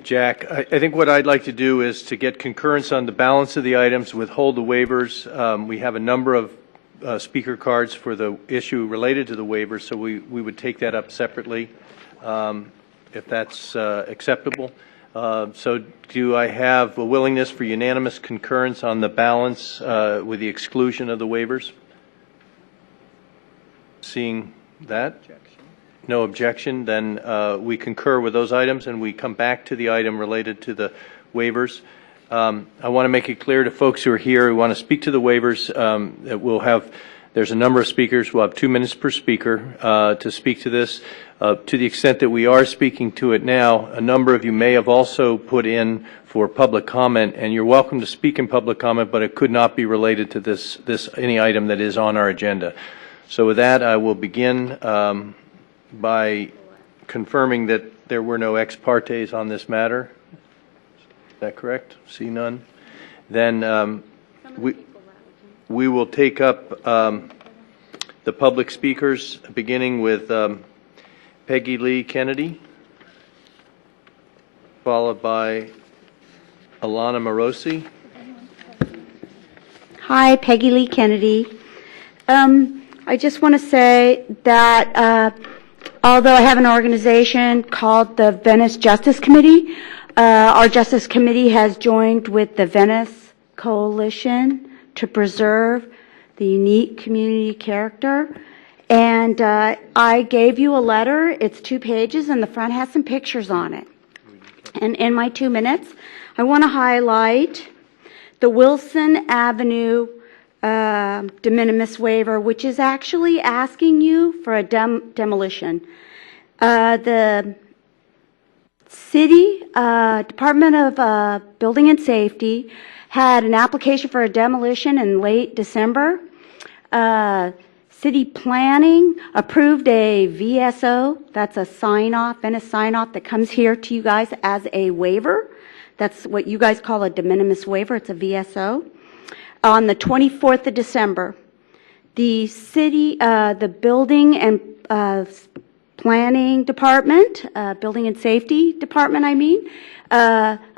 you, Jack. I think what I'd like to do is to get concurrence on the balance of the items, withhold the waivers. We have a number of speaker cards for the issue related to the waivers, so we would take that up separately if that's acceptable. So do I have a willingness for unanimous concurrence on the balance with the exclusion of the waivers? Seeing that? No objection, then we concur with those items and we come back to the item related to the waivers. I want to make it clear to folks who are here who want to speak to the waivers that we'll have, there's a number of speakers, we'll have 2 minutes per speaker to speak to this. To the extent that we are speaking to it now, a number of you may have also put in for public comment, and you're welcome to speak in public comment, but it could not be related to this any item that is on our agenda. So with that, I will begin by confirming that there were no ex partes on this matter. Is that correct? See none. Then we will take up the public speakers, beginning with Peggy Lee Kennedy, followed by Alana Morosi. Hi, Peggy Lee Kennedy. I just want to say that although I have an organization called the Venice Justice Committee, our Justice Committee has joined with the Venice Coalition to preserve the unique community character. And I gave you a letter. It's 2 pages, and the front has some pictures on it. And in my 2 minutes, I want to highlight the Wilson Avenue de minimis waiver, which is actually asking you for a demolition. The City Department of Building and Safety had an application for a demolition in late December. City Planning approved a V.S.O. That's a sign-off, Venice sign-off that comes here to you guys as a waiver. That's what you guys call a de minimis waiver. It's a V.S.O. On the 24th of December, the city, the Building and Planning Department, Building and Safety Department,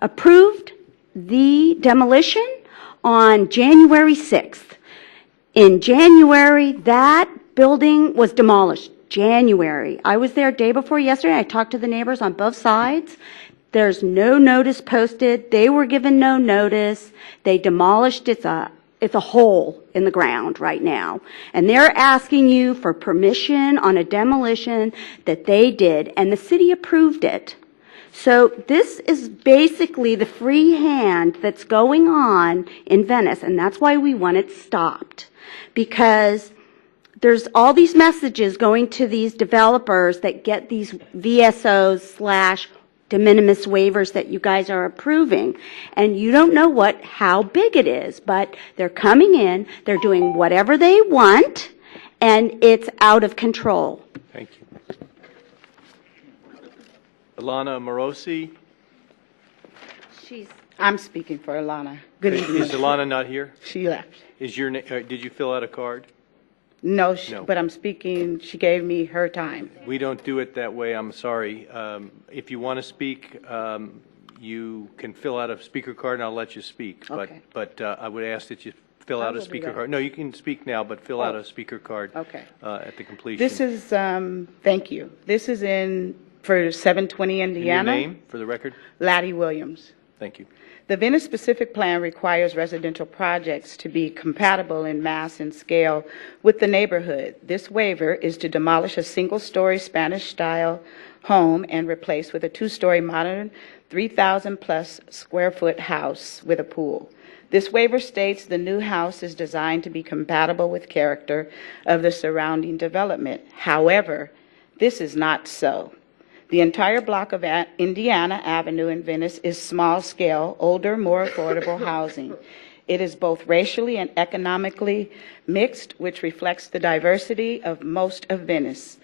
approved the demolition on January 6th. In January, that building was demolished. January. I was there day before yesterday. I talked to the neighbors on both sides. There's no notice posted. They were given no notice. They demolished it's a hole in the ground right now. And they're asking you for permission on a demolition that they did, and the city approved it. So this is basically the free hand that's going on in Venice, and that's why we want it stopped. Because there's all these messages going to these developers that get these VSOs / de minimis waivers that you guys are approving, and you don't know how big it is, but they're coming in, they're doing whatever they want, and it's out of control. Thank you. Alana Morosi. I'm speaking for Alana. Good evening. Is Alana not here? She left. Is your did you fill out a card? No, but I'm speaking. She gave me her time. We don't do it that way. I'm sorry. If you want to speak, you can fill out a speaker card, and I'll let you speak. Okay. But I would ask that you fill out a speaker card. No, you can speak now, but fill out a speaker card. Okay. At the completion. This is. Thank you. This is for 720 Indiana. And your name for the record? Laddie Williams. Thank you. The Venice specific plan requires residential projects to be compatible in mass and scale with the neighborhood. This waiver is to demolish a single-story Spanish-style home and replace with a 2-story modern 3,000-plus square foot house with a pool. This waiver states the new house is designed to be compatible with character of the surrounding development. However, this is not so. The entire block of Indiana Avenue in Venice is small-scale, older, more affordable housing. It is both racially and economically mixed, which reflects the diversity of most of Venice.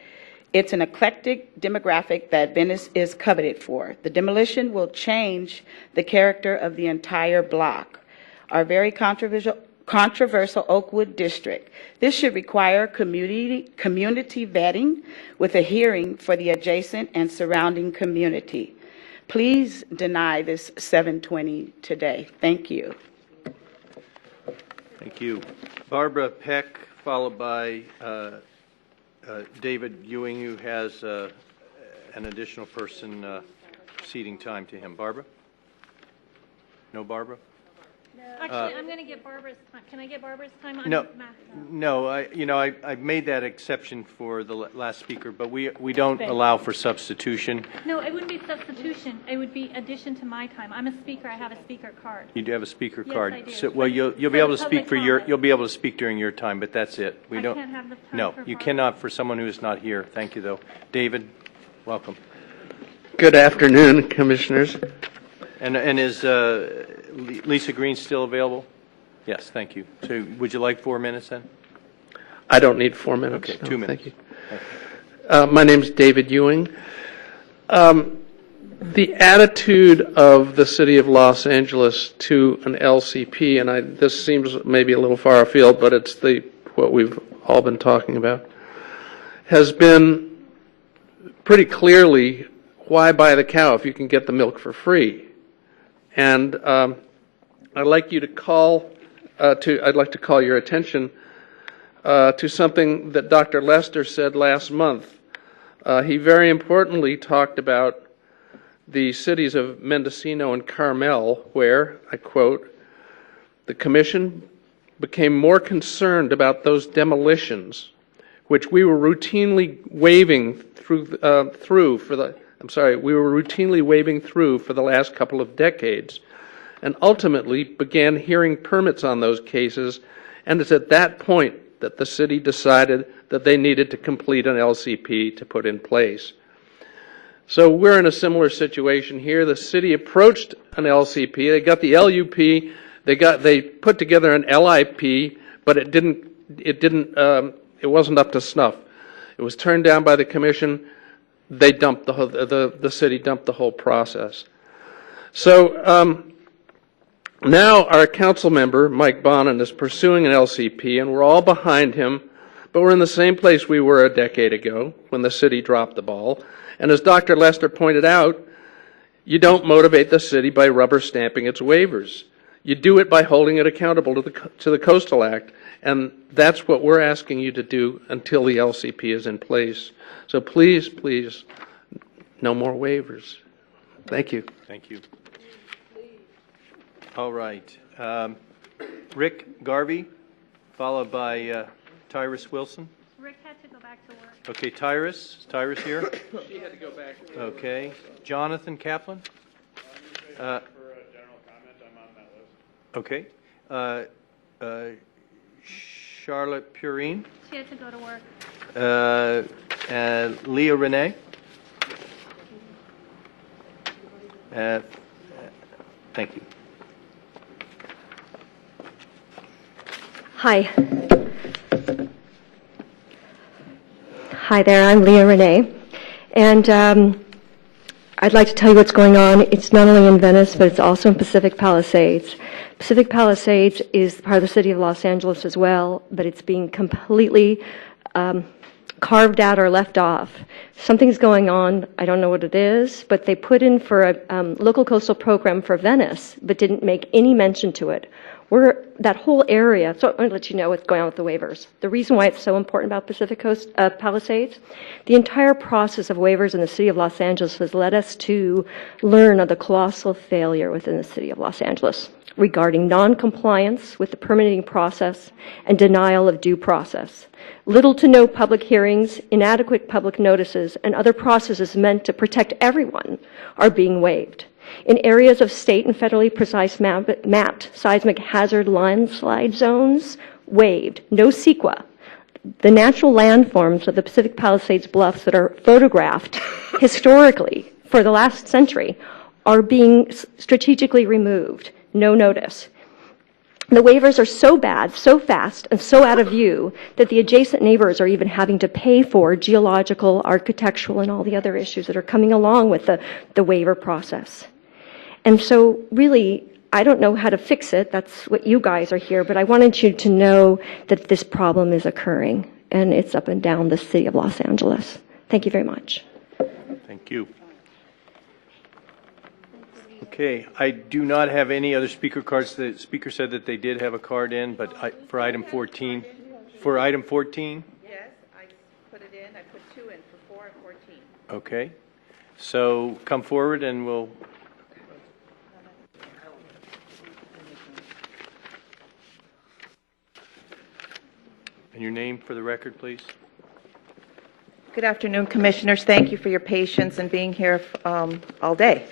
It's an eclectic demographic that Venice is coveted for. The demolition will change the character of the entire block. Our very controversial Oakwood district. This should require community vetting with a hearing for the adjacent and surrounding community. Please deny this 720 today. Thank you. Thank you. Barbara Peck, followed by David Ewing, who has an additional person ceding time to him. Barbara? No, Barbara? Actually, I'm going to get Barbara's time. Can I get Barbara's time? No, I made that exception for the last speaker, but we don't allow for substitution. No, it wouldn't be substitution. It would be addition to my time. I'm a speaker. I have a speaker card. You do have a speaker Yes, card. I do. So, well, you'll be For able the to speak public for your comment. you'll be able to speak during your time, but that's it. We I don't. can't have the time No, for you Barbara. cannot for someone who is not here. Thank you, though. David, welcome. Good afternoon, Commissioners. And is Lisa Green still available? Yes, thank you. So would you like 4 minutes then? I don't need 4 minutes. Okay, no, 2 minutes. Thank you. My name's David Ewing. The attitude of the City of Los Angeles to an LCP, and this seems maybe a little far afield, but it's what we've all been talking about, has been pretty clearly, why buy the cow if you can get the milk for free? And I'd like you to I'd like to call your attention to something that Dr. Lester said last month. He very importantly talked about the cities of Mendocino and Carmel, where, I quote, the Commission became more concerned about those demolitions, which we were routinely waving through for the last couple of decades, and ultimately began hearing permits on those cases, and it's at that point that the city decided that they needed to complete an LCP to put in place. So we're in a similar situation here. The city approached an LCP. They got the LUP. They put together an LIP, but it wasn't up to snuff. It was turned down by the Commission. They dumped the city dumped the whole process. So now our council member, Mike Bonin, is pursuing an LCP, and we're all behind him, but we're in the same place we were a decade ago when the city dropped the ball. And as Dr. Lester pointed out, you don't motivate the city by rubber stamping its waivers. You do it by holding it accountable to the Coastal Act, and that's what we're asking you to do until the LCP is in place. So please, please, no more waivers. Thank you. Thank you. All right. Rick Garvey, followed by Tyrus Wilson. Rick had to go back to work. Okay, Tyrus. Is Tyrus here? She had to go back. Okay. Jonathan Kaplan? For a general comment, I'm on that list. Okay. Charlotte Purine? She had to go to work. Leah Renee? Thank you. Hi. Hi there, I'm Leah Renee, and I'd like to tell you what's going on. It's not only in Venice, but it's also in Pacific Palisades. Pacific Palisades is part of the city of Los Angeles as well, but it's being completely carved out or left off. Something's going on, I don't know what it is, but they put in for a local coastal program for Venice, but didn't make any mention to it. That whole area, so I'm going to let you know what's going on with the waivers. The reason why it's so important about Pacific Coast Palisades, the entire process of waivers in the city of Los Angeles has led us to learn of the colossal failure within the city of Los Angeles regarding non-compliance with the permitting process and denial of due process. Little to no public hearings, inadequate public notices, and other processes meant to protect everyone are being waived. In areas of state and federally precise mapped seismic hazard landslide zones, waived. No CEQA. The natural landforms of the Pacific Palisades bluffs that are photographed historically for the last century are being strategically removed. No notice. The waivers are so bad, so fast, and so out of view that the adjacent neighbors are even having to pay for geological, architectural, and all the other issues that are coming along with the waiver process. And so really, I don't know how to fix it. That's what you guys are here, but I wanted you to know that this problem is occurring, and it's up and down the city of Los Angeles. Thank you very much. Thank you. Okay, I do not have any other speaker cards. The speaker said that they did have a card in, but for item 14. For item 14? Yes, I put it in. I put 2 in for 4 and 14. Okay. So come forward and we'll. And your name for the record, please. Good afternoon, Commissioners. Thank you for your patience and being here all day.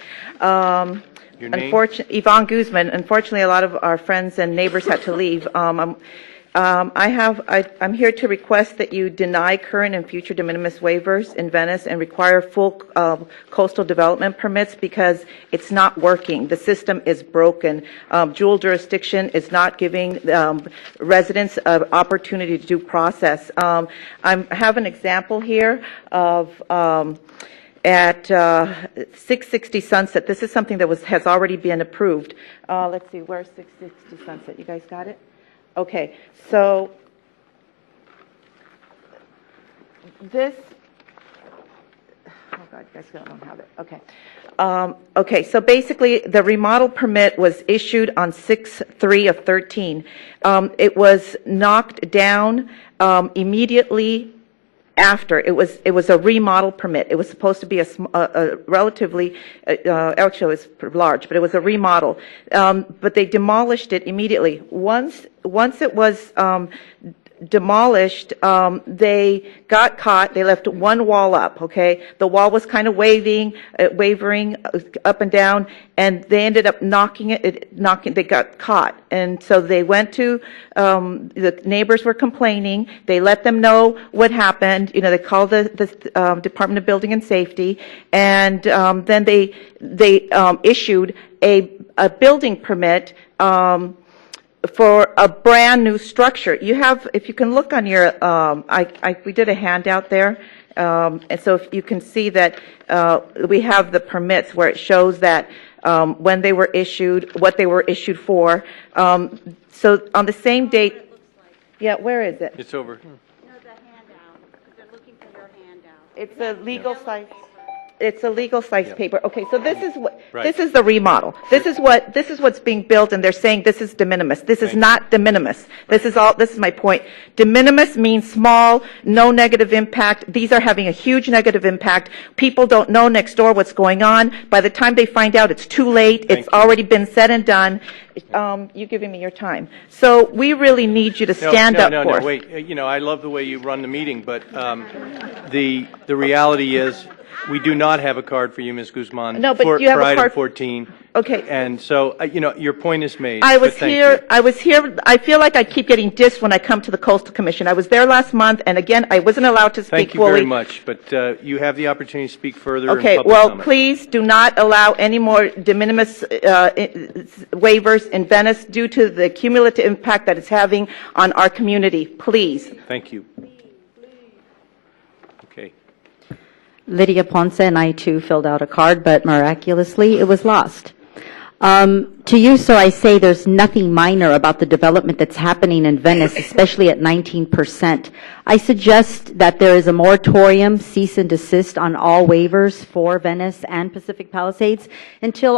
Your name? Yvonne Guzman. Unfortunately, a lot of our friends and neighbors had to leave. I'm here to request that you deny current and future de minimis waivers in Venice and require full coastal development permits because it's not working. The system is broken. Dual jurisdiction is not giving residents an opportunity to due process. I have an example here of at 660 Sunset. This is something that has already been approved. Let's see, where's 660 Sunset? You guys got it? Okay, so this, oh God, you guys don't have it. Okay. Okay, so basically the remodel permit was issued on 6/3 of 13. It was knocked down immediately after. It was a remodel permit. It was supposed to be a relatively, actually it was large, but it was a remodel. But they demolished it immediately. Once it was demolished, they got caught. They left one wall up, okay? The wall was kind of wavering up and down, and they ended up they got caught. And so they went to, the neighbors were complaining. They let them know what happened. You know, they called the Department of Building and Safety, and then they issued a building permit for a brand new structure. You have, if you can look on your, we did a handout there, and so if you can see that we have the permits where it shows that when they were issued, what they were issued for. So on the same date, yeah, where is it? It's over. No, the handout, because they're looking for your handout. It's a legal size. It's a legal size paper. Okay, so this is what Right. this is the remodel. This is what's being built, and they're saying this is de minimis. This is not de minimis. This is my point. De minimis means small, no negative impact. These are having a huge negative impact. People don't know next door what's going on. By the time they find out, it's too late. It's already been said and done. You're giving me your time. So we really need you to stand up for us. No, wait. You know, I love the way you run the meeting, but the reality is we do not have a card for you, Ms. Guzman. No, but for, you have for a item card. 14. Okay. And so, you know, your point is made. I was but thank here. you. I was here. I feel like I keep getting dissed when I come to the Coastal Commission. I was there last month, and again, I wasn't allowed to speak Thank you fully. very much, but you have the opportunity to speak further. Okay, in public well, comment. please do not allow any more de minimis waivers in Venice due to the cumulative impact that it's having on our community. Please. Thank you. Okay. Lydia Ponce and I too filled out a card, but miraculously it was lost. To you, so I say there's nothing minor about the development that's happening in Venice, especially at 19%. I suggest that there is a moratorium, cease and desist on all waivers for Venice and Pacific Palisades until